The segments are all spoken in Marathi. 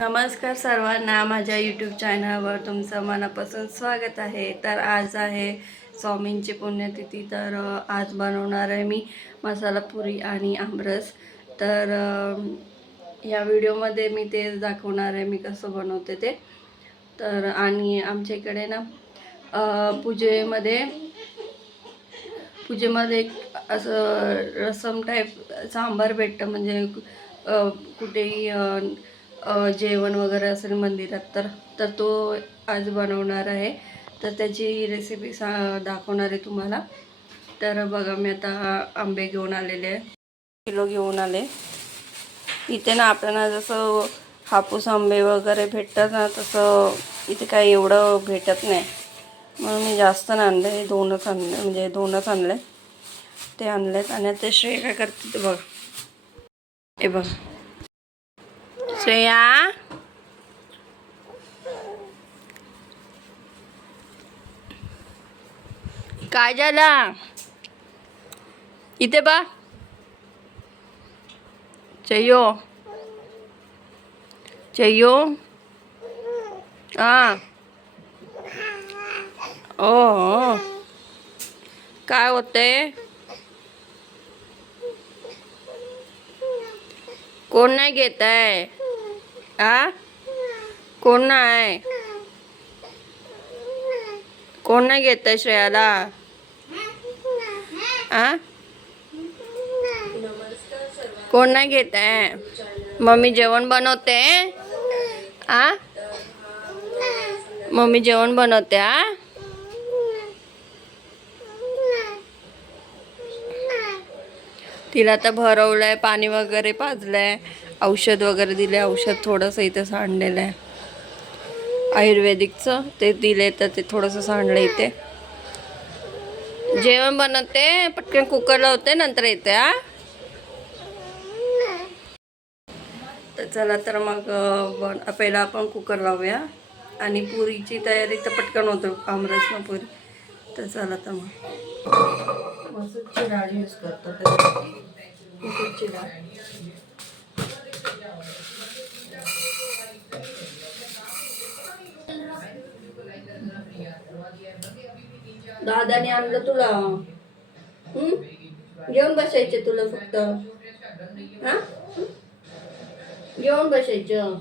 नमस्कार सर्वांना माझ्या यूट्यूब चॅनलवर तुमचं मनापासून स्वागत आहे. तर आज आहे स्वामींची पुण्यतिथी तर आज बनवणार आहे मी मसाला पुरी आणि आमरस. तर या व्हिडिओमध्ये मी ते दाखवणार आहे मी कसं बनवते ते. तर आणि आमच्या इकडे ना पूजेमध्ये पूजेमध्ये एक असं रसम टाईप सांबार भेटतं. म्हणजे कुठेही जेवण वगैरे असेल मंदिरात तर तर तो आज बनवणार आहे. तर त्याची रेसिपी सा दाखवणार आहे तुम्हाला. तर बघा मी आता आंबे घेऊन आलेले आहे. किलो घेऊन आले. इथे ना आपल्याला जसं हापूस आंबे वगैरे भेटतात ना तसं इथे काही एवढं भेटत नाही. म्हणून मी जास्त नाही आणले दोनच आणले म्हणजे दोनच आणले ते आणलेत आणि ते श्रेय काय करते ते बघ. हे बघ. श्रेया? काय झालं? इथे बा चयो चयो हा. ओ काय होते कोण नाही घेत आहे आ? कोण नाही? कोण नाही घेत आहे श्रेयाला? आ? कोण नाही घेत आहे? मम्मी जेवण बनवते? आ? मम्मी जेवण बनवते आ? तिला आता भरवलंय पाणी वगैरे पाजलंय. औषध वगैरे दिले औषध थोडंसं इथं सांडलेलं आहे. आयुर्वेदिकचं ते दिले तर ते थोडंसं सांडलं इथे. जेवण बनवते पटकन कुकर लावते नंतर येते हा. तर चला तर मग बन पहिला आपण कुकर लावूया. आणि पुरीची तयारी तर पटकन होतं आमरसना पुरी. तर चला तर मग. मसूरची डाळ यूज करतो कुकरची डाळ. दादाने आणलं तुला. घेऊन बसायचे तुला फक्त. हा? घेऊन बसायचं.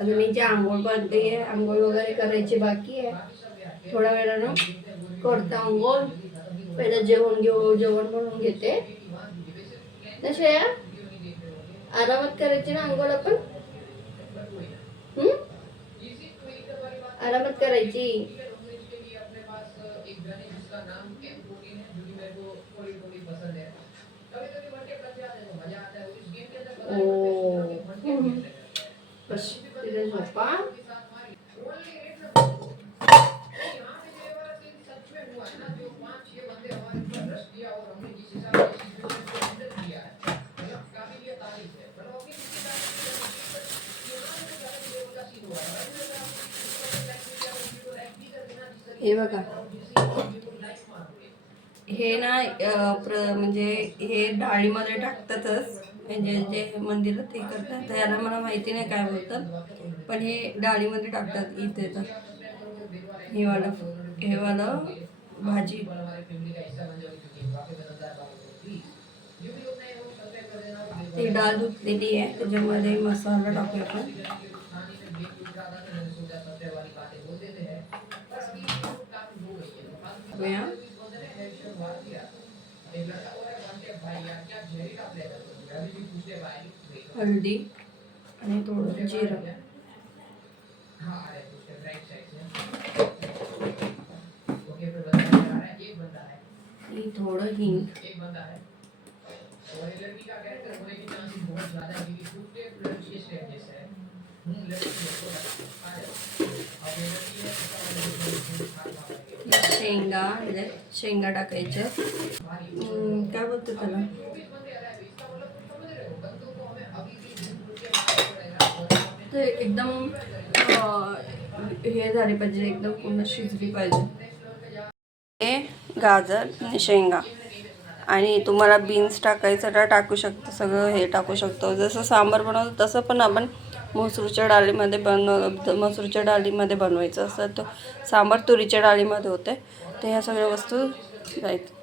अजून मी जे आंघोळ करते आंघोळ वगैरे करायची बाकी आहे. थोड्या वेळानं करता आंघोळ. पहिलं जेवण घेऊ जेवण बनवून घेते. ना आरामात करायची ना आंघोळ आपण? आरामात करायची. ओ. बस तिथे झोपा. हे बघा. हे ना प्र म्हणजे हे डाळीमध्ये टाकतातच. म्हणजे जे मंदिरात हे करतात. तर याला मला माहिती नाही काय बोलतात. पण हे डाळीमध्ये टाकतात इथे तर. हे वाला हे वाला भाजी. ती डाळ धुतलेली आहे. त्याच्यामध्ये मसाला टाकूया आपण. टाकूया हळदी आणि थोडं जिरं. आणि थोडं हिंग. शेंगा म्हणजे शेंगा टाकायच्या. काय बोलतो त्याला? ते एकदम हे झाली पाहिजे एकदम पूर्ण शिजली पाहिजे. हे गाजर आणि शेंगा. आणि तुम्हाला बीन्स टाकायचं तर टाकू शकतो सगळं हे टाकू शकतो. जसं सांबार बनवतो तसं पण आपण मसूरच्या डाळीमध्ये बनव मसूरच्या डाळीमध्ये बनवायचं असतं. तो सांबार तुरीच्या डाळीमध्ये होते. तर ह्या सगळ्या वस्तू जायचं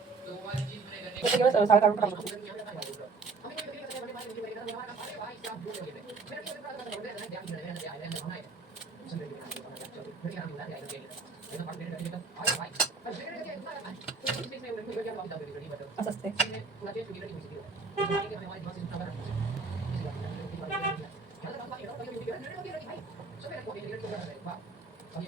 असं असते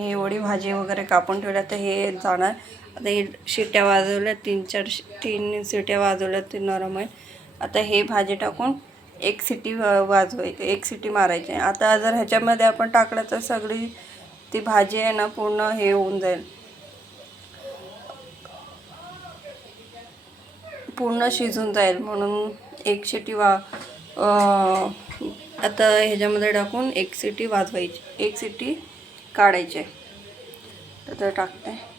हे एवढी भाजी वगैरे कापून ठेवल्या तर हे जाणार. आता हे शिट्या वाजवल्या तीन चार तीन शिट्या वाजवल्या ते नरम आहे. आता हे भाजी टाकून एक सिटी वाजवाय एक सिटी मारायची आहे. आता जर ह्याच्यामध्ये आपण टाकलं तर सगळी ती भाजी आहे ना पूर्ण हे होऊन जाईल. पूर्ण शिजून जाईल. म्हणून एक शिटी वा आता ह्याच्यामध्ये टाकून एक सिटी वाजवायची. एक सिटी काढायचे. तर टाकते.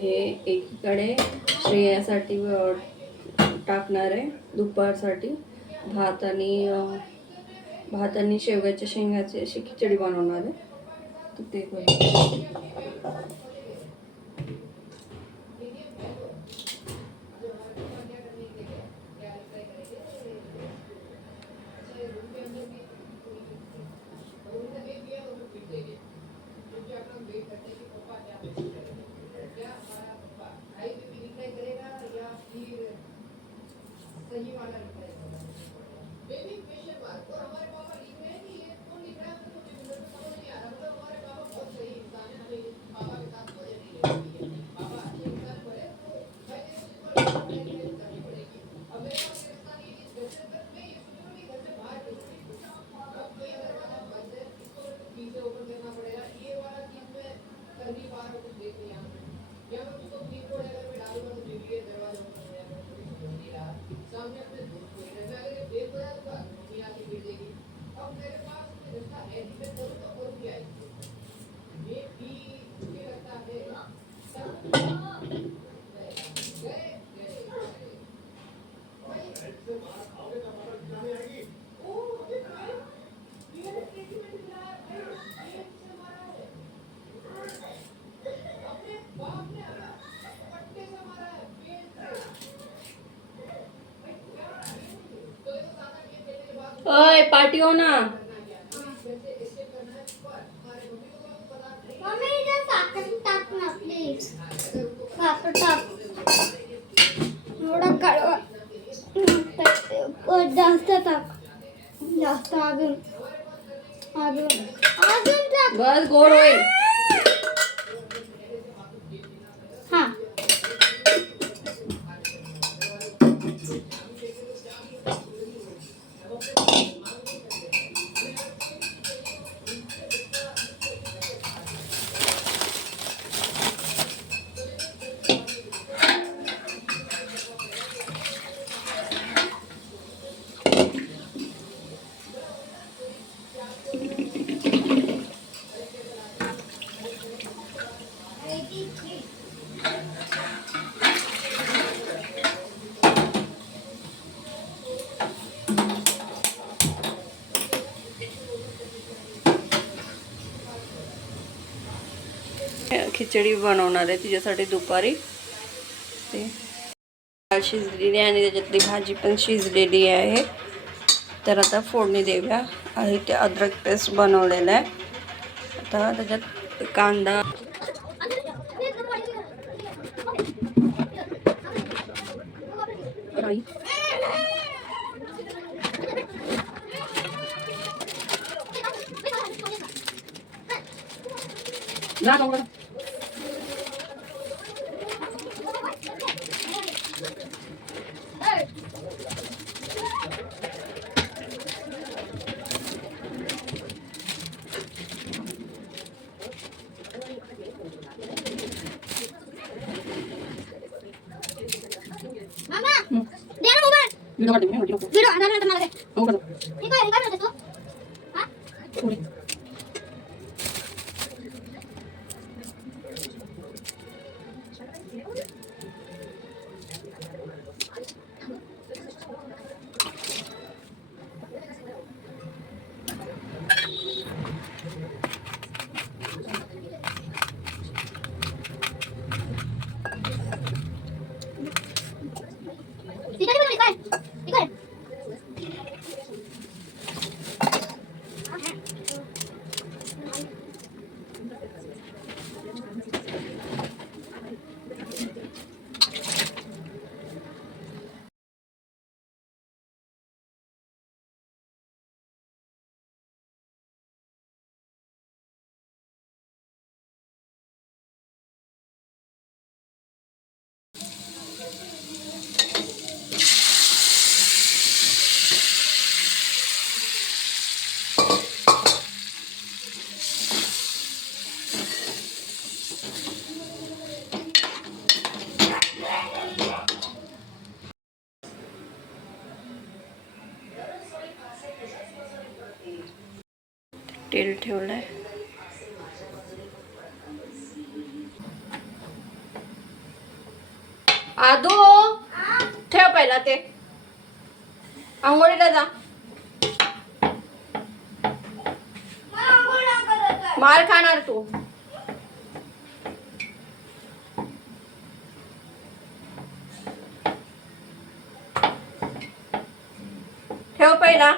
हे एकीकडे श्रेयासाठी टाकणार आहे दुपारसाठी. भात आणि भात आणि शेवग्याच्या शेंगाची अशी खिचडी बनवणार आहे. तर ते पार्टी हो ना मम्मी इथं साखर टाक ना प्लीज साखर टाक थोडा कळवा जास्त टाक. जास्त अजून. अजून. अजून टाक. बस गोड होईल. खिचडी बनवणार आहे. तिच्यासाठी दुपारी ते डाळ शिजलेली आहे आणि त्याच्यातली भाजी पण शिजलेली आहे. तर आता फोडणी देऊया. आणि ते अद्रक पेस्ट बनवलेलं आहे. आता त्याच्यात कांदा ना 那里面有一个。तेल ठेवलंय. आदो! ठेव पहिला ते. आंघोळीला जा. मार खाणार तू. ठेव पहिला.